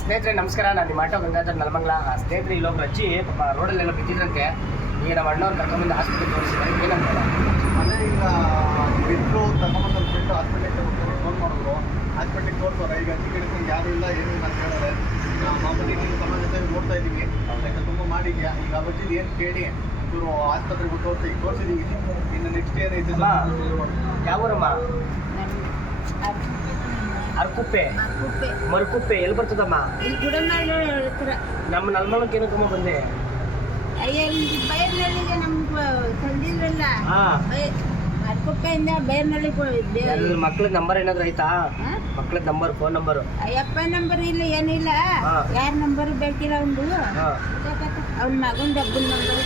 ಸ್ನೇಹಿತರೆ ನಮಸ್ಕಾರ. ನಾನು ನಿಮ್ಮ ಆಟೋ ಗಂಗಾಧರ್ ನಲಮಂಗಲ. ಸ್ನೇಹಿತರೆ ಇಲ್ಲೊಬ್ರು ಅಜ್ಜಿ ಪಾಪ ರೋಡಲ್ಲೆಲ್ಲ ಬಿದ್ದಿದ್ರಂತೆ. ಈಗ ನಮ್ಮ ಅಣ್ಣವ್ರು ಕರ್ಕೊಂಡ್ಬಂದು ಹಾಸ್ಪಿಟಲ್ ತೋರಿಸಿದ್ದಾರೆ. ಏನಂತ ಅದೇ ಈಗ ಬಿದ್ದು ತಗೊಂಬಂದು ಬಿಟ್ಟು ಹಾಸ್ಪಿಟ್ಲಿಗೆ ಫೋನ್ ಮಾಡಿದ್ರು. ಹಾಸ್ಪಿಟ್ಲಿಗೆ ತೋರಿಸೋರ ಈಗ ಅಜ್ಜಿ ಗಿಡಕ್ಕೆ ಯಾರು ಇಲ್ಲ ಏನಿಲ್ಲ ಅಂತ ಹೇಳಿದ್ರೆ ಮಾಮೂಲಿ ನೀವು ಸಮಾಜತೆ ನೋಡ್ತಾ ಇದ್ದೀವಿ. ಯಾಕೆ ತುಂಬ ಮಾಡಿದ್ಯಾ ಈಗ ಬಜ್ಜಿದು ಏನು ಕೇಳಿ ಇವರು ಆಸ್ಪತ್ರೆಗೆ ತೋರಿಸಿದ್ದೀವಿ. ಇನ್ನು ನೆಕ್ಸ್ಟ್ ಏನೈತೆ ಯಾವೂರಮ್ಮ? ಅರ್ಕುಪ್ಪೆ ಮರ್ಕುಪ್ಪೆ ಎಲ್ಲಿ ಬರ್ತದಮ್ಮ? ನಮ್ಮ ನಲ್ಮಳಕ್ಕೆ ಏನಕ್ಕಮ್ಮ ಬಂದೆ? ಬೈರ್ನಳ್ಳಿಗೆ ನಮ್ಗೆ ತಂದಿದ್ರಲ್ಲ, ಅರ್ಕುಪ್ಪೆಯಿಂದ ಬೈರ್ನಳ್ಳಿಗೆ ಮಕ್ಳದ್ ನಂಬರ್ ಏನಾದ್ರು ಐತಾ? ಮಕ್ಳದ್ number, phone number? Ayyappa number ಇಲ್ಲ, ಏನಿಲ್ಲ. ಯಾರ ನಂಬರ್ ಬೇಕಿಲ್ಲ ಒಂದು. ಅವ್ನ ಮಗನ ಡಬ್ಬನ ನಂಬರ್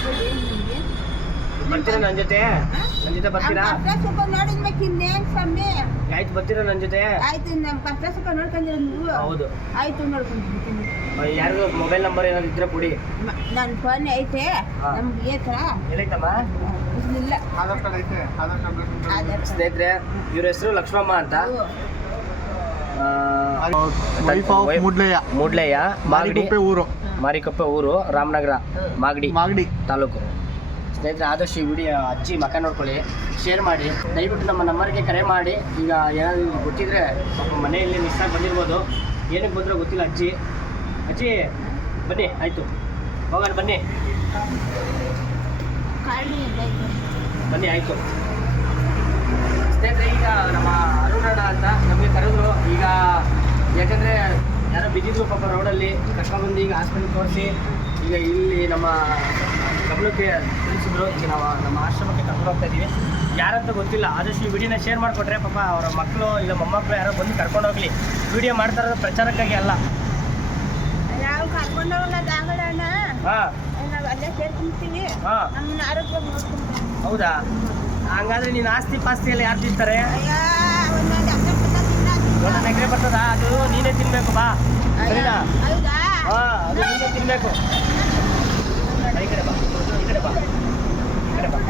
ಬರ್ತೀರಾ ನನ್ನ ಜೊತೆ? ಬರ್ತೀರಾ? ನೋಡಿದ್ಮೇಲೆ ಇನ್ನೇನ್ ಸ್ವಾಮಿ. ಆಯ್ತು, ಬರ್ತೀರಾ ನನ್ನ ಜೊತೆ? ಆಯ್ತು, ನಮ್ ಕಷ್ಟ ಸುಖ ನೋಡ್ಕೊಂಡ್ರೆ ನೀವು. ಹೌದು, ಆಯ್ತು, ನೋಡ್ಕೊಂಡ್ಬಿಡ್ತೀನಿ. ಯಾರಿಗೂ ಮೊಬೈಲ್ ನಂಬರ್ ಏನಾದ್ರು ಇದ್ರೆ ಕೊಡಿ. ನನ್ನ ಫೋನ್ ಐತೆ ನಮ್ಗೆ ಎಲ್ಲೈತಮ್ಮ? ಇಲ್ಲ, ಆಧಾರ್ ಕಾರ್ಡ್ ಐತೆ. ಆಧಾರ್ ಕಾರ್ಡ್ ಸ್ನೇಹಿತರೆ ಇವ್ರ ಹೆಸರು ಲಕ್ಷ್ಮಮ್ಮ ಅಂತ. ಮೂಡ್ಲೆಯ ಮಾರಿಕೊಪ್ಪೆ ಊರು, ರಾಮನಗರ ಮಾಗಡಿ ತಾಲೂಕು. ಸ್ನೇಹಿತರೆ ಆದಷ್ಟು ಈ ವಿಡಿಯೋ ಅಜ್ಜಿ ಮಕ್ಕ ನೋಡ್ಕೊಳ್ಳಿ, ಶೇರ್ ಮಾಡಿ. ದಯವಿಟ್ಟು ನಮ್ಮ ನಂಬರ್ಗೆ ಕರೆ ಮಾಡಿ. ಈಗ ಏನಾದರೂ ಗೊತ್ತಿದ್ರೆ ಮನೆಯಲ್ಲಿ ಮಿಸ್ ಆಗಿ ಬಂದಿರ್ಬೋದು, ಏನಕ್ಕೆ ಬಂದರೂ ಗೊತ್ತಿಲ್ಲ. ಅಜ್ಜಿ ಬನ್ನಿ, ಆಯಿತು ಹೋಗೋಣ, ಬನ್ನಿ ಆಯಿತು. ಸ್ನೇಹಿತರೆ ಈಗ ನಮ್ಮ ಅರುಣಣ್ಣ ಅಂತ ನಮಗೆ ಕರೆದ್ರು. ಈಗ ಯಾಕಂದರೆ ಯಾರೋ ಬಿದ್ದಿದ್ರು ಪಾಪ ರೋಡಲ್ಲಿ, ಕರ್ಕೊಂಡ್ಬಂದು ಈಗ ಹಾಸ್ಪಿಟಲ್ ತೋರಿಸಿ ಈಗ ಇಲ್ಲಿ ನಮ್ಮ ಗಮನಕ್ಕೆ ತಿಳಿಸಿದ್ರು. ಈಗ ನಾವು ನಮ್ಮ ಆಶ್ರಮಕ್ಕೆ ಕರ್ಕೊಂಡು ಹೋಗ್ತಾ ಇದ್ದೀವಿ. ಯಾರಂತ ಗೊತ್ತಿಲ್ಲ, ಆದಷ್ಟು ಈ ವಿಡಿಯೋನ ಶೇರ್ ಮಾಡಿಕೊಟ್ರೆ ಪಾಪ ಅವರ ಮಕ್ಕಳು ಇಲ್ಲ ಮೊಮ್ಮಕ್ಕಳು ಯಾರೋ ಬಂದು ಕರ್ಕೊಂಡು ಹೋಗಲಿ. ವಿಡಿಯೋ ಮಾಡ್ತಾ ಇರೋದು ಪ್ರಚಾರಕ್ಕಾಗಿ ಅಲ್ಲ. ನಾವು ಕರ್ಕೊಂಡು ಹೋಗೋಣ. ಹಾಂ, ನಾವು ಅಲ್ಲೇ ಸೇರ್ಕೊಂತೀವಿ. ನಮ್ಮನ್ನ ಆರೋಗ್ಯ ನೋಡ್ಕೊಂತೀವಿ. ಹೌದಾ? ಹಂಗಾದ್ರೆ ನೀನು ಆಸ್ತಿ ಪಾಸ್ತಿ ಎಲ್ಲ ಯಾರು ತಿಂತಾರೆ? ದೊಡ್ಡ ಎಕರೆ ಬರ್ತದ, ಅದು ನೀನೇ ತಿನ್ಬೇಕು. ಬಾ, ಸರಿನಾ? ಹಾಂ, ಅದು ನೀನೇ ತಿನ್ಬೇಕು. ಈ ಕಡೆ ಬಾ, ಈ ಕಡೆ ಬಾ, ಈ ಕಡೆ ಬಾ.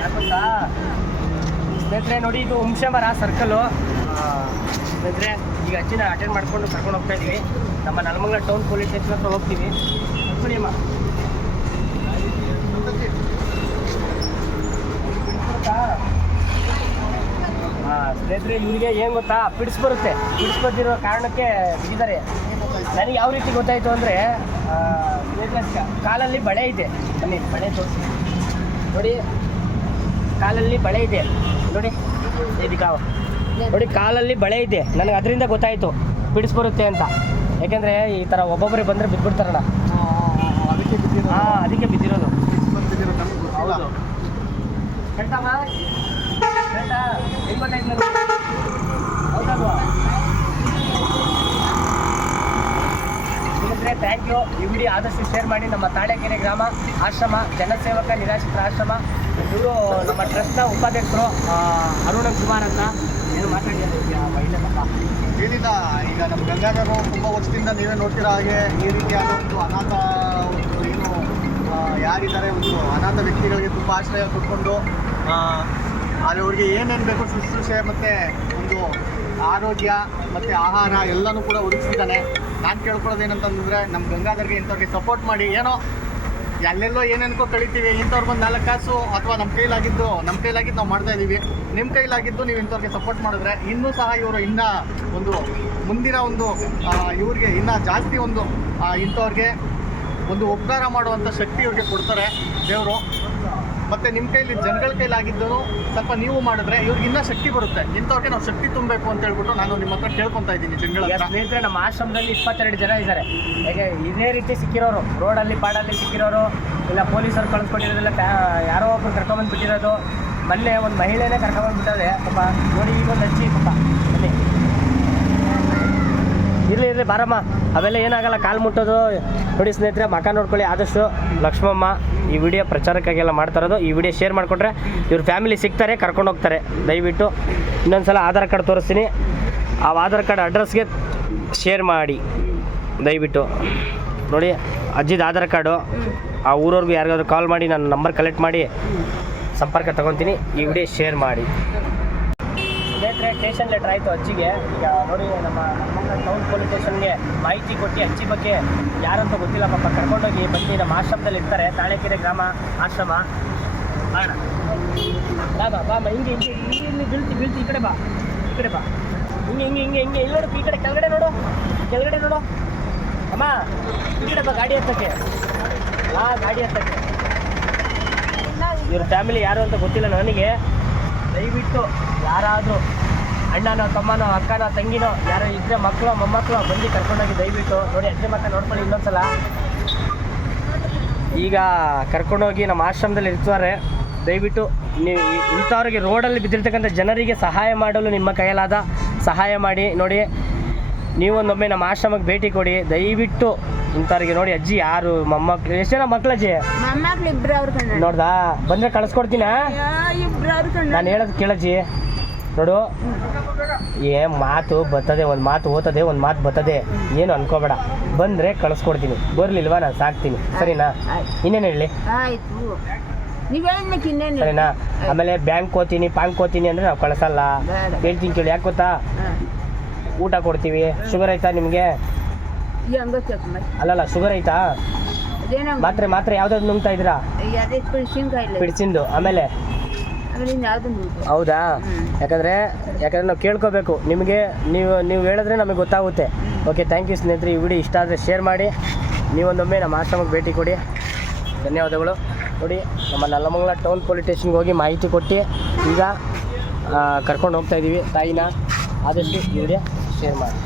ಯಾಕಂತ ಸ್ನೇಹಿತರೆ ನೋಡಿ, ಇದು ಹುಣಸೆಮರ ಸರ್ಕಲ್ಲು. ಸ್ನೇಹಿತರೆ ಈಗ ಅಜ್ಜಿನ ಅಟೆಂಡ್ ಮಾಡ್ಕೊಂಡು ಕರ್ಕೊಂಡು ಹೋಗ್ತಾ ಇದ್ದೀವಿ. ನಮ್ಮ ನಲಮಂಗಲ ಟೌನ್ ಪೊಲೀಸ್ ಸ್ಟೇಷನ್ ಹತ್ರ ಹೋಗ್ತೀವಿ. ನೋಡಿ ಅಮ್ಮ, ಸ್ನೇಹಿತರೆ ಇವ್ರಿಗೆ ಏನು ಗೊತ್ತಾ, ಪಿಡ್ಸ್ ಬಂದಿರೋ ಕಾರಣಕ್ಕೆ ಬಿದ್ದಿದ್ದಾರೆ. ನನಗೆ ಯಾವ ರೀತಿ ಗೊತ್ತಾಯಿತು ಅಂದರೆ, ಸ್ನೇಹಿತರೆ ಕಾಲಲ್ಲಿ ಬಳೆ ಇದೆ. ಬನ್ನಿ, ಬಳೆ ತೋರಿಸಿ ನೋಡಿ. ಕಾಲಲ್ಲಿ ಬಳೆ ಇದೆ ನೋಡಿ, ನೋಡಿ ಕಾಲಲ್ಲಿ ಬಳೆ ಇದೆ. ನನಗೆ ಅದರಿಂದ ಗೊತ್ತಾಯಿತು ಪಿಡ್ಸ್ ಬರುತ್ತೆ ಅಂತ. ಯಾಕೆಂದರೆ ಈ ಥರ ಒಬ್ಬೊಬ್ಬರಿಗೆ ಬಂದರೆ ಬಿದ್ದುಬಿಡ್ತಾರಲ್ಲ, ಅದಕ್ಕೆ ಬಿದ್ದಿರೋದು. ಹೌದು, ಹೇಳ್ತಮ್ಮ ಹೇಳ್ತಾ ಹೆಂಗೊತ್ತಾಯ್ತು ಹೌದಲ್ವಾ? ಸ್ನೇಹಿತರೆ ಥ್ಯಾಂಕ್ ಯು. ಈ ವಿಡಿಯೋ ಆದಷ್ಟು ಶೇರ್ ಮಾಡಿ. ನಮ್ಮ ತಾಳೆಕೆರೆ ಗ್ರಾಮ ಆಶ್ರಮ, ಜನಸೇವಕ ನಿರಾಶ್ರಿತರ ಆಶ್ರಮ. ಇವರು ನಮ್ಮ ಟ್ರಸ್ಟ್ನ ಉಪಾಧ್ಯಕ್ಷರು ಅರುಣ ಕುಮಾರ್ ಅಂತ. ಏನು ಮಾತಾಡಿಲ್ಲ ಏನಿಲ್ಲ, ಈಗ ನಮ್ಮ ಗಂಗಾಧರು ತುಂಬ ವರ್ಷದಿಂದ ನೀವೇ ನೋಡ್ತಿರೋ ಹಾಗೆ ಈ ರೀತಿಯಾದ ಒಂದು ಅನಾಥ ಏನು ಯಾರಿದ್ದಾರೆ, ಒಂದು ಅನಾಥ ವ್ಯಕ್ತಿಗಳಿಗೆ ತುಂಬ ಆಶ್ರಯ ಕೊಟ್ಕೊಂಡು ಆದರೆ ಅವ್ರಿಗೆ ಏನೇನು ಬೇಕು ಶುಶ್ರೂಷೆ ಮತ್ತು ಒಂದು ಆರೋಗ್ಯ ಮತ್ತು ಆಹಾರ ಎಲ್ಲನೂ ಕೂಡ ಒದಗಿಸಿದ್ದಾನೆ. ನಾನು ಕೇಳ್ಕೊಳ್ಳೋದು ಏನಂತಂದರೆ, ನಮ್ಮ ಗಂಗಾಧರ್ಗೆ ಇಂಥವ್ರಿಗೆ ಸಪೋರ್ಟ್ ಮಾಡಿ. ಏನೋ ಎಲ್ಲೆಲ್ಲೋ ಏನೇನಕ್ಕೋ ಕಳಿತೀವಿ, ಇಂಥವ್ರಿಗೊಂದು 4 ಕಾಸು ಅಥವಾ ನಮ್ಮ ಕೈಲಾಗಿದ್ದು ನಾವು ಮಾಡ್ತಾಯಿದ್ದೀವಿ. ನಿಮ್ಮ ಕೈಲಾಗಿದ್ದು ನೀವು ಇಂಥವ್ರಿಗೆ ಸಪೋರ್ಟ್ ಮಾಡಿದ್ರೆ ಇನ್ನೂ ಸಹ ಇವರು ಇನ್ನೂ ಒಂದು ಮುಂದಿನ ಒಂದು ಇವ್ರಿಗೆ ಇನ್ನೂ ಜಾಸ್ತಿ ಒಂದು ಇಂಥವ್ರಿಗೆ ಒಂದು ಉಪಕಾರ ಮಾಡುವಂಥ ಶಕ್ತಿ ಇವ್ರಿಗೆ ಕೊಡ್ತಾರೆ ದೇವರು. ಮತ್ತು ನಿಮ್ಮ ಕೈಲಿ ಜನಗಳ ಕೈಲಾಗಿದ್ದು ಸ್ವಲ್ಪ ನೀವು ಮಾಡಿದ್ರೆ ಇವ್ರಿಗೆ ಇನ್ನೂ ಶಕ್ತಿ ಬರುತ್ತೆ. ಇಂಥವ್ರಿಗೆ ನಾವು ಶಕ್ತಿ ತುಂಬಬೇಕು ಅಂತ ಹೇಳ್ಬಿಟ್ಟು ನಾನು ನಿಮ್ಮ ಹತ್ರ ಕೇಳ್ಕೊತಾ ಇದ್ದೀನಿ ಜನಗಳ ಹತ್ರ. ಸ್ನೇಹಿತರೆ ನಮ್ಮ ಆಶ್ರಮದಲ್ಲಿ 22 ಜನ ಇದ್ದಾರೆ. ಹೇಗೆ ಇದೇ ರೀತಿ ಸಿಕ್ಕಿರೋರು, ರೋಡಲ್ಲಿ ಪಾಡಲ್ಲಿ ಸಿಕ್ಕಿರೋರು, ಇಲ್ಲ ಪೊಲೀಸರು ಕಳಿಸ್ಕೊಟ್ಟಿರೋದಿಲ್ಲ, ಯಾರೋ ಒಬ್ರು ಕರ್ಕೊಂಬಂದು ಬಿಟ್ಟಿರೋದು. ಮೊನ್ನೆ ಒಂದು ಮಹಿಳೆನೇ ಕರ್ಕೊಂಬಂದ್ಬಿಟ್ಟದೆ ಪಾಪ. ನೋಡಿ ಈಗ ಒಂದು ಅಜ್ಜಿ ಪಾಪ. ಬನ್ನಿ, ಇರಲಿ ಬಾರಮ್ಮ, ಅವೆಲ್ಲ ಏನಾಗಲ್ಲ, ಕಾಲು ಮುಟ್ಟೋದು. ನೋಡಿ ಸ್ನೇಹಿತರೆ, ಮಕ್ಕ ನೋಡ್ಕೊಳ್ಳಿ ಆದಷ್ಟು. ಲಕ್ಷ್ಮಮ್ಮ ಈ ವಿಡಿಯೋ ಪ್ರಚಾರಕ್ಕಾಗೆಲ್ಲ ಮಾಡ್ತಾ ಇರೋದು. ಈ ವಿಡಿಯೋ ಶೇರ್ ಮಾಡಿಕೊಟ್ರೆ ಇವ್ರ ಫ್ಯಾಮಿಲಿ ಸಿಗ್ತಾರೆ, ಕರ್ಕೊಂಡು ಹೋಗ್ತಾರೆ. ದಯವಿಟ್ಟು ಇನ್ನೊಂದು ಸಲ ಆಧಾರ್ ಕಾರ್ಡ್ ತೋರಿಸ್ತೀನಿ, ಆ ಆಧಾರ್ ಕಾರ್ಡ್ ಅಡ್ರೆಸ್ಗೆ ಶೇರ್ ಮಾಡಿ ದಯವಿಟ್ಟು. ನೋಡಿ ಅಜ್ಜಿದ ಆಧಾರ್ ಕಾರ್ಡು ಆ ಊರವ್ರಿಗೂ ಯಾರಿಗಾದ್ರು ಕಾಲ್ ಮಾಡಿ ನಾನು ನಂಬರ್ ಕಲೆಕ್ಟ್ ಮಾಡಿ ಸಂಪರ್ಕ ತಗೊತೀನಿ. ಈ ವಿಡಿಯೋ ಶೇರ್ ಮಾಡಿ. ಸ್ನೇಹಿತರೆ ಸ್ಟೇಷನ್ ಲೆಟ್ರ್ ಆಯಿತು ಅಜ್ಜಿಗೆ. ಈಗ ನೋಡಿ ನಮ್ಮ ಟೌನ್ ಪೊಲೀಸ್ ಸ್ಟೇಷನ್ಗೆ ಮಾಹಿತಿ ಕೊಟ್ಟು ಅಜ್ಜಿ ಬಗ್ಗೆ ಯಾರಂತ ಗೊತ್ತಿಲ್ಲ ಪಾಪ ಕರ್ಕೊಂಡೋಗಿ ಬಂದು ನಮ್ಮ ಆಶ್ರಮದಲ್ಲಿ ಇರ್ತಾರೆ. ತಾಳೆಕೆರೆ ಗ್ರಾಮ ಆಶ್ರಮ. ಬಾಣ ಬಾ ಹಿಂಗೆ ಹಿಂಗೆ ಹಿಂಗೆ ಬೀಳ್ತಿ ಈ ಕಡೆ ಬಾ ಹಿಂಗೆ ಹಿಂಗೆ ಹಿಂಗೆ ಹಿಂಗೆ ಇಲ್ಲಿ ನೋಡು ಈ ಕಡೆ ಕೆಳಗಡೆ ನೋಡು ಅಮ್ಮ ಈ ಕಡೆ ಬಾ ಗಾಡಿ ಹತ್ತಕ್ಕೆ. ಗಾಡಿ ಹತ್ತಕ್ಕೆ. ಇವ್ರ ಫ್ಯಾಮಿಲಿ ಯಾರು ಅಂತ ಗೊತ್ತಿಲ್ಲ ನನಗೆ. ದಯವಿಟ್ಟು ಯಾರಾದರೂ ಅಣ್ಣನೋ ತಮ್ಮನೋ ಅಕ್ಕನೋ ತಂಗಿನೋ ಯಾರೋ ಇದ್ದರೆ ಮಕ್ಕಳು ಮೊಮ್ಮಕ್ಕಳು ಬಂದು ಕರ್ಕೊಂಡೋಗಿ ದಯವಿಟ್ಟು ನೋಡಿ ಅಜ್ಜಿ ಮಕ್ಕ ನೋಡ್ಕೊಳ್ಳಿ ಇನ್ನೊಂದ್ಸಲ. ಈಗ ಕರ್ಕೊಂಡೋಗಿ ನಮ್ಮ ಆಶ್ರಮದಲ್ಲಿ ಇರ್ತಾರೆ. ದಯವಿಟ್ಟು ನೀವು ಇಂಥವ್ರಿಗೆ ರೋಡಲ್ಲಿ ಬಿದ್ದಿರ್ತಕ್ಕಂಥ ಜನರಿಗೆ ಸಹಾಯ ಮಾಡಲು ನಿಮ್ಮ ಕೈಯಲ್ಲಾದ ಸಹಾಯ ಮಾಡಿ. ನೋಡಿ ನೀವೊಂದೊಮ್ಮೆ ನಮ್ಮ ಆಶ್ರಮಕ್ಕೆ ಭೇಟಿ ಕೊಡಿ ದಯವಿಟ್ಟು. ಇಂಥವ್ರಿಗೆ ನೋಡಿ ಅಜ್ಜಿ ಯಾರು ಮೊಮ್ಮಕ್ಳು ಎಷ್ಟು ಜನ ಮಕ್ಳು ಅಜ್ಜಿ? ಮೊಮ್ಮಕ್ಳು ಇಬ್ರು ಅವ್ರ ಕಣ್ಣ. ನೋಡ್ದಾ ಬಂದರೆ ಕಳಿಸ್ಕೊಡ್ತೀನ. ಇಬ್ರು ಅವ್ರ ಕಣ್ಣ. ನಾನು ಹೇಳೋದು ಕೇಳಜ್ಜಿ ನೋಡು, ಮಾತು ಬರ್ತದೆ, ಒಂದು ಮಾತು ಓದ್ತದೆ, ಒಂದು ಮಾತು ಬರ್ತದೆ, ಏನು ಅನ್ಕೋಬೇಡ. ಬಂದರೆ ಕಳಿಸ್ಕೊಡ್ತೀನಿ, ಬರಲಿಲ್ವಾ ನಾನು ಸಾಕ್ತೀನಿ. ಸರಿನಾ? ಇನ್ನೇನು ಹೇಳಿ? ಆಯ್ತು ನೀವು ಹೇಳ್ಬೇಕು ಇನ್ನೇನು ಸರಿನಾ? ಆಮೇಲೆ ಬ್ಯಾಂಕ್ ಹೋಗ್ತೀನಿ ಪಾಂಕ್ ಹೋಗ್ತೀನಿ ಅಂದರೆ ನಾವು ಕಳಿಸಲ್ಲ. ಹೇಳ್ತೀನಿ ಕೇಳಿ. ಯಾಕೆ ಗೊತ್ತಾ? ಊಟ ಕೊಡ್ತೀವಿ. ಶುಗರ್ ಆಯ್ತಾ ನಿಮಗೆ? ಅಲ್ಲಲ್ಲ ಶುಗರ್ ಆಯ್ತಾ? ಮಾತ್ರೆ ಯಾವ್ದಾದ್ರು ನುಂಗ್ತಾ ಇದ್ದೀರಾ? ಪಿಡ್ಸಿಂದು. ಆಮೇಲೆ ಹೌದಾ? ಯಾಕಂದರೆ ನಾವು ಕೇಳ್ಕೋಬೇಕು. ನಿಮಗೆ ನೀವು ಹೇಳಿದ್ರೆ ನಮಗೆ ಗೊತ್ತಾಗುತ್ತೆ. ಓಕೆ, ಥ್ಯಾಂಕ್ ಯು ಸ್ನೇಹಿತರೆ. ಈ ವಿಡಿಯೋ ಇಷ್ಟ ಆದರೆ ಶೇರ್ ಮಾಡಿ. ನೀವೊಂದೊಮ್ಮೆ ನಮ್ಮ ಆಶ್ರಮಕ್ಕೆ ಭೇಟಿ ಕೊಡಿ. ಧನ್ಯವಾದಗಳು. ನೋಡಿ ನಮ್ಮ ನೆಲಮಂಗಲ ಟೌನ್ ಪೊಲೀಸ್ ಸ್ಟೇಷನ್ಗೆ ಹೋಗಿ ಮಾಹಿತಿ ಕೊಟ್ಟು ಈಗ ಕರ್ಕೊಂಡು ಹೋಗ್ತಾ ಇದ್ದೀವಿ ತಾಯಿನ. ಆದಷ್ಟು ಈ ವಿಡಿಯೋ ಶೇರ್ ಮಾಡಿ.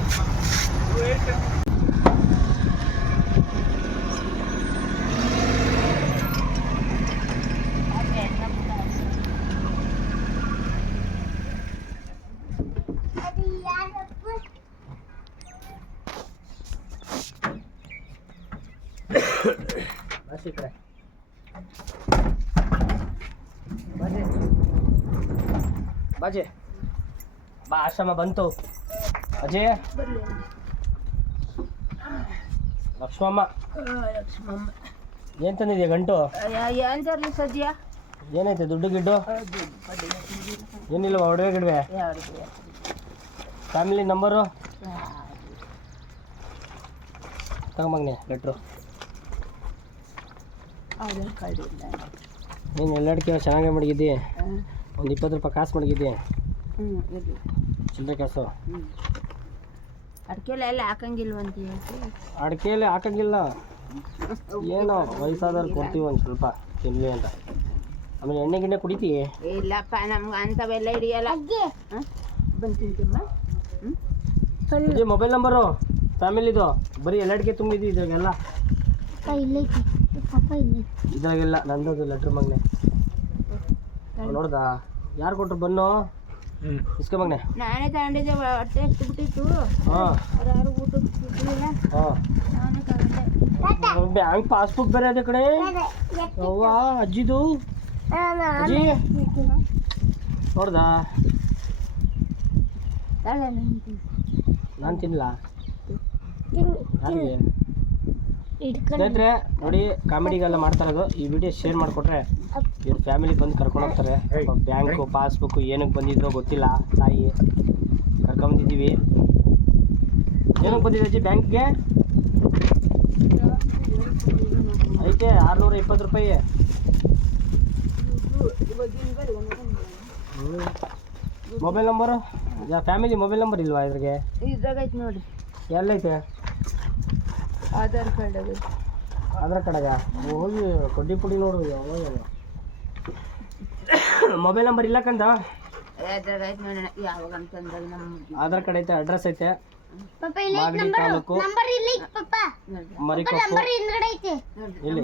ಬಾಜಿ ಬಾ, ಆಶ್ರಮ ಬಂತು. ಅಜಯ್ ಲಕ್ಷ್ಮಮ್ಮ ಏನು ತಂದಿದ್ಯಾ ಗಂಟು? ಸದ್ಯ ಏನೈತೆ ದುಡ್ಡು ಗಿಡ್ಡು? ಏನಿಲ್ವ ಒಡವೆ ಗಿಡವೆ? ಫ್ಯಾಮಿಲಿ ನಂಬರು ತಗೊಂಬಂಗೆ ಲೆಟ್ರು. ನೀನು ಎಲ್ಲಡಿಕೆ ಚೆನ್ನಾಗೇ ಮಡಗಿದ್ದಿ. ಒಂದು 20 ರೂಪಾಯಿ ಕಾಸು ಮಡಗಿದ್ದಿ. ಚಿಲ್ಲರೆ ಕಾಸು ಅಡಿಕೆಲ್ಲ ಹಾಕಂಗಿಲ್ವಂತ. ಅಡಿಕೆಯಲ್ಲಿ ಹಾಕಂಗಿಲ್ಲ. ಏನೋ ವಯಸ್ಸಾದವ್ರು ಕೊಡ್ತೀವಿ ಒಂದು ಸ್ವಲ್ಪ ತಿನ್ಲಿ ಅಂತ. ಆಮೇಲೆ ಎಣ್ಣೆ ಗಿಣ್ಣೆ ಕುಡಿತೀವಿ? ಇಲ್ಲಪ್ಪ ನಮ್ಗೆ ಅಂಥವೆಲ್ಲ ಹಿಡಿಯಲ್ಲ. ಬಂತಿದ್ದಮ್ಮ ಮೊಬೈಲ್ ನಂಬರು ಫ್ಯಾಮಿಲಿದು ಬರೀ ಎಲ್ಲಡಿಕೆ ತುಂಬಿದ್ದಿ ಇದ್ರಾಗೆಲ್ಲ. ಇದ್ರಾಗೆಲ್ಲ ನಂದದು ಲೆಟ್ರ್ ಮಗನೆ. ನೋಡ್ದಾ ಯಾರು ಕೊಟ್ರು ಬನ್ನು ಇಸ್ಕೊ ಮಗನೆ. ನಾನೇ ತಗೊಂಡಿದ್ದೆ. ಹೊಟ್ಟೆ ಎಷ್ಟು ಬಿಟ್ಟಿತ್ತು. ಯಾರು ಊಟ ಬ್ಯಾಂಕ್ ಪಾಸ್ಬುಕ್ ಬೇರೆ ಅದೇ ಕಡೆ. ಅವ್ವ ಅಜ್ಜಿದು ಅಜ್ಜಿ ನೋಡ್ದಾ? ನಾನು ತಿನ್ನಲ್ಲ. ಯಾರಿಗೆ? ಸ್ನೇಹಿತರೆ ನೋಡಿ ಕಾಮಿಡಿಗೆಲ್ಲ ಮಾಡ್ತಾ ಇರೋದು. ಈ ವಿಡಿಯೋ ಶೇರ್ ಮಾಡಿಕೊಟ್ರೆ ಇವ್ರ ಫ್ಯಾಮಿಲಿ ಬಂದು ಕರ್ಕೊಂಡು ಹೋಗ್ತಾರೆ. ಬ್ಯಾಂಕು ಪಾಸ್ಬುಕ್ಕು ಏನಕ್ಕೆ ಬಂದಿದ್ರೋ ಗೊತ್ತಿಲ್ಲ. ತಾಯಿ ಕರ್ಕೊಂಬಂದಿದ್ದೀವಿ. ಏನಕ್ಕೆ ಬಂದಿದೆ ಅಜ್ಜಿ ಬ್ಯಾಂಕ್ಗೆ? ಐತೆ 620 ರೂಪಾಯಿ. Mobile number family mobile number ಇಲ್ವಾ ಇದ್ರಾಗೆ? ಇದ್ರಾಗೈತೆ ನೋಡಿ. ಎಲ್ಲೈತೆ? ಆಧಾರ್ ಕಾರ್ಡ್ ಅದು. ಆಧಾರ್ ಕಾರ್ಡಾಗ ಹೋಗಿ ಕೊಡ್ಡಿ ಪುಡಿ ನೋಡು. ಮೊಬೈಲ್ ನಂಬರ್ ಇಲ್ಲ ಕಂದ? ಆಧಾರ್ ಕಾರ್ಡ್ ಐತೆ, ಅಡ್ರೆಸ್ ಐತೆ. ಮಾಗಡಿ ತಾಲೂಕು ಮರಿಕೊಪ್ಪು. ಇಲ್ಲಿ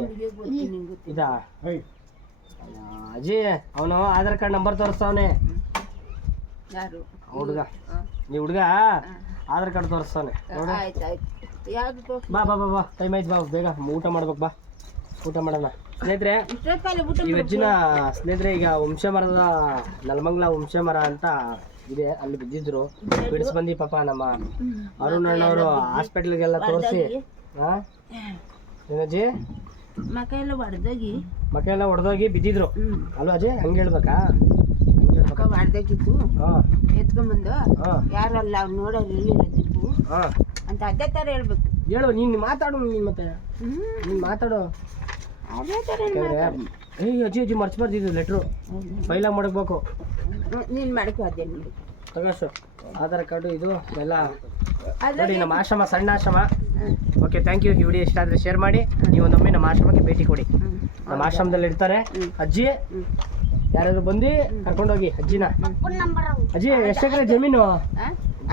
ಇದಾ ಅಜ್ಜಿ? ಅವನು ಆಧಾರ್ ಕಾರ್ಡ್ ನಂಬರ್ ತೋರಿಸ್ತಾವನೆ ಹುಡುಗ. ನೀವು ಹುಡುಗ ಆಧಾರ್ ಕಾರ್ಡ್ ತೋರಿಸ್ತಾನೆ ನೋಡು. ಬಾ ಬಾ ಬಾ ಬಾ ಟೈಮ್ ಆಯ್ತು. ಬಾ ಬೇಗ ಊಟ ಮಾಡ್ಬೇಕು. ಬಾ ಊಟ ಮಾಡೋಣ. ಸ್ನೇಹಿತರೆ ಈ ವೆಜ್ಜಿನ ಸ್ನೇಹಿತರೆ ಈಗ ವಂಶಮರದ ನೆಲಮಂಗಲ ವಂಶಮರ ಅಂತ ಇದೆ, ಅಲ್ಲಿ ಬಿದ್ದಿದ್ರು. ಬಿಡಿಸ್ ಬಂದು ಪಾಪ ನಮ್ಮ ಅರುಣ್ ಅಣ್ಣವರು ಹಾಸ್ಪಿಟ್ಲಿಗೆಲ್ಲ ತೋರಿಸಿ ಏನಜ್ಜಿ ಮಕ ಎಲ್ಲ ಹೊಡೆದೋಗಿ ಮಕ್ಕ ಎಲ್ಲ ಹೊಡೆದೋಗಿ ಬಿದ್ದಿದ್ರು ಅಲ್ವಾ ಅಜ್ಜಿ ಹಂಗೆ ಹೇಳ್ಬೇಕಾ ಮಕ ಹೊಡೆದೋಗಿತ್ತು ಹಾಂ ಎತ್ಕೊಂಬಂದು ಹಾಂ ಯಾರಲ್ಲ ಅವ್ರು ನೋಡೋರು ಇಲ್ಲಿರೋದಿತ್ತು ಹಾಂ ಅಂತ ಅದೇ ಥರ ಹೇಳ್ಬೇಕು. ಹೇಳು ನೀನು ಮಾತಾಡು ನೀನು ಮತ್ತೆ ನೀನು ಮಾತಾಡು. ಅದೇ ಥರ ಏಯ್ ಅಜ್ಜಿ ಅಜ್ಜಿ ಮರ್ಚ್ಬಾರ್ದಿದ್ದು ಲೆಟ್ರು ಫೈಲಾಗಿ ಮಾಡಬೇಕು. ನೀನು ಮಾಡ್ಕೊ ಅದೇ ನೋಡಿ ತಗೋಸು ಆಧಾರ್ ಕಾರ್ಡು ಇದು ಎಲ್ಲ ಅದೇ ನೋಡಿ ನಮ್ಮ ಆಶ್ರಮ ಸಣ್ಣ ಆಶ್ರಮ. Okay thank you. ಈ ವಿಡಿಯೋ ಇಷ್ಟ ಆದರೆ ಶೇರ್ ಮಾಡಿ. ನೀವೊಂದೊಮ್ಮೆ ನಮ್ಮ ಆಶ್ರಮಕ್ಕೆ ಭೇಟಿ ಕೊಡಿ. ನಮ್ಮ ಆಶ್ರಮದಲ್ಲಿ ಇರ್ತಾರೆ ಅಜ್ಜಿ. ಯಾರಾದ್ರು ಬಂದು ಕರ್ಕೊಂಡೋಗಿ ಅಜ್ಜಿನ. ಅಜ್ಜಿ ಎಷ್ಟು ಎಕರೆ ಜಮೀನು?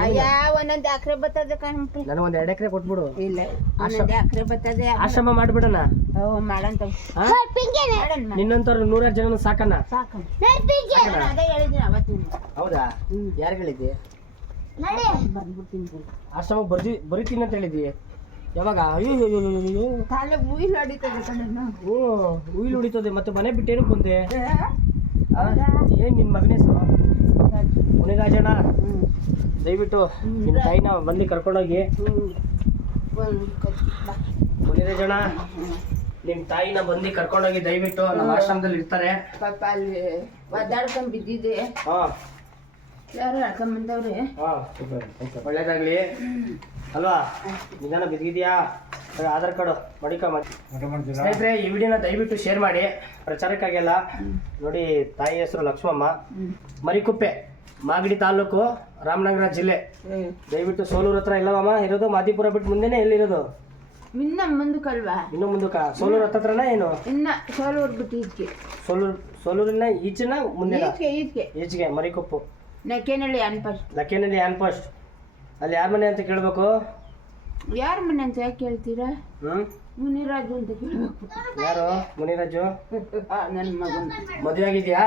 ಅಯ್ಯ ಒಂದೊಂದು ಎಕರೆ ಬರ್ತದೆ ಕಣಪ್ಪ. ನನಗೆ ಒಂದು 2 ಎಕರೆ ಕೊಟ್ಬಿಡು. ಇಲ್ಲ ಒಂದೊಂದು ಎಕರೆ ಬರ್ತದೆ. ಆಶ್ರಮ ಮಾಡಿಬಿಡೋಣ. ಮಾಡಂತ ನಿನ್ನಂತವ್ರು 100 ಜನ ಸಾಕಣ್ಣ. ಸಾಕು ಅದೇ ಹೇಳಿದ್ದೀನಿ ಅವತ್ತು. ಹೌದಾ? ಯಾರು ಹೇಳಿದ್ದಿ? ಬಂದ್ಬಿಡ್ತೀನಿ ಆಶ್ರಮಕ್ಕೆ ಬರೀತೀನಿ ಅಂತ ಹೇಳಿದ್ದಿ. ಯಾವಾಗ? ಅಯ್ಯೋ ಕಾಲೇ ಉಯಿಲ್ ಹೊಡಿತದೆ ಕಣ್ಣನ್ನು. ಉಯಿಲ್ ಹೊಡಿತದೆ. ಮತ್ತೆ ಮನೆ ಬಿಟ್ಟು ಏನಕ್ಕೆ ಬಂದೆ? ಏನು ನಿನ್ನ ಮಗನ ಹೆಸರು? ಮುನಿರಾಜಣ್ಣ. ದಯವಿಟ್ಟು ನಿಮ್ಮ ತಾಯಿನ ಬಂದು ಕರ್ಕೊಂಡೋಗಿ. ಮುನಿರಾಜಣ್ಣ ನಿಮ್ಮ ತಾಯಿನ ಬಂದು ಕರ್ಕೊಂಡೋಗಿ ದಯವಿಟ್ಟು. ನಮ್ಮ ಆಶ್ರಮದಲ್ಲಿ ಇರ್ತಾರೆ. ಪಾಪ ಅಲ್ಲಿ ಒದ್ದಾಡ್ಕೊಂಡ್ ಬಿದ್ದಿದೆ. ಹಾಂ ಯಾರು ಹೇಳ್ಕೊಂಬಂದವ್ರೆ. ಹಾಂ ಒಳ್ಳೇದಾಗಲಿ ಅಲ್ವಾ? ನಿಧಾನ ಬಿದ್ದಿದ್ಯಾ? ಆಧಾರ್ ಕಾರ್ಡು ಮಡಿಕ ಸ್ನೇಹಿತರೆ ಈ ವಿಡಿಯೋನ ದಯವಿಟ್ಟು ಶೇರ್ ಮಾಡಿ ಪ್ರಚಾರಕ್ಕಾಗೆಲ್ಲ. ನೋಡಿ ತಾಯಿ ಹೆಸರು ಲಕ್ಷ್ಮಮ್ಮ, ಮರಿಕುಪ್ಪೆ, ಮಾಗಡಿ ತಾಲೂಕು, ರಾಮನಗರ ಜಿಲ್ಲೆ. ದಯವಿಟ್ಟು ಸೋಲೂರು ಹತ್ರ ಇಲ್ಲವಮ್ಮ ಇರೋದು? ಮಾದಿಪುರ ಬಿಟ್ಟು ಮುಂದೆನೇ ಎಲ್ಲಿರೋದು? ಇನ್ನ ಮುಂದಕ್ಕಲ್ವಾ? ಇನ್ನು ಮುಂದಕ್ಕ? ಸೋಲೂರು ಹತ್ರನೇ ಏನು? ಇನ್ನ ಸೋಲೂರು ಬಿಟ್ಟು ಈಚೆ. ಸೋಲೂರಿನ ಈಚಿನ ಮುಂದೆ ಈಚೆಗೆ ಮರಿಕೊಪ್ಪು. ನಕ್ಕೇನಹಳ್ಳಿ ಲಕ್ಕೇನಹಳ್ಳಿ ಆನ್ಪೋಸ್ಟ್. ಅಲ್ಲಿ ಯಾರ ಮನೆ ಅಂತ ಕೇಳಬೇಕು? ಯಾರ ಮನೆ ಅಂತ ಯಾಕೆ ಕೇಳ್ತೀರಾ? ಮುನಿರಾಜು ಅಂತ ಕೇಳಬೇಕು. ಯಾರು ಮುನಿರಾಜು? ನನ್ನ ಮಗನ ಮದುವೆ ಆಗಿದ್ಯಾ?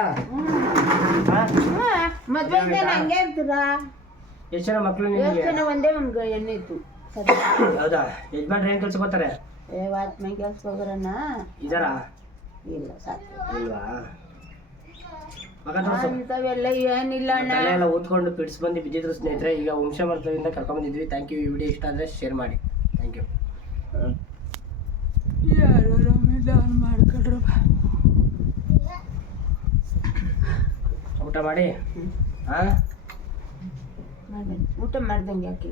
ಮದುವೆ ಹಂಗೆ ಇರ್ತೀರಾ? ಎಷ್ಟು ಜನ ಮಕ್ಕಳು ಎಷ್ಟು ನಿಮಗೆ? ಜನ? ಒಂದೇ ಒಂದು ಎಣ್ಣೆ ಇತ್ತು. ಹೌದಾ? ಯಜಮಾನ್ರು ಏನು ಕೆಲ್ಸಕ್ಕೆ ಹೋಗ್ತಾರೆ? ವಾಚ್ಮೆ ಕೆಲ್ಸಕ್ಕೆ ಹೋಗೋರಣ್ಣ ಇದಾರಾ? ಇಲ್ಲ ಸಾಕು ಇಲ್ವಾ? ಮಗ ತೋರ್ಸು. ಅಂಥವೆಲ್ಲ ಏನಿಲ್ಲ ಅಣ್ಣ. ತಲೆ ಎಲ್ಲ ಊದ್ಕೊಂಡು ಪಿಡ್ಸ್ ಬಂದು ಬಿದ್ದಿದ್ರು ಸ್ನೇಹಿತರೆ. ಈಗ ವಂಶಮರ್ತದಿಂದ ಕರ್ಕೊಂಡ್ಬಂದಿದ್ವಿ. Thank you. ಈ ವಿಡಿಯೋ ಇಷ್ಟ ಆದರೆ ಶೇರ್ ಮಾಡಿ. Thank you. ಮಾಡ್ಕೊಳ್ರಪ್ಪ. ಊಟ ಮಾಡಿ. ಹಾಂ ಊಟ ಮಾಡ್ದಂಗೆ ಯಾಕೆ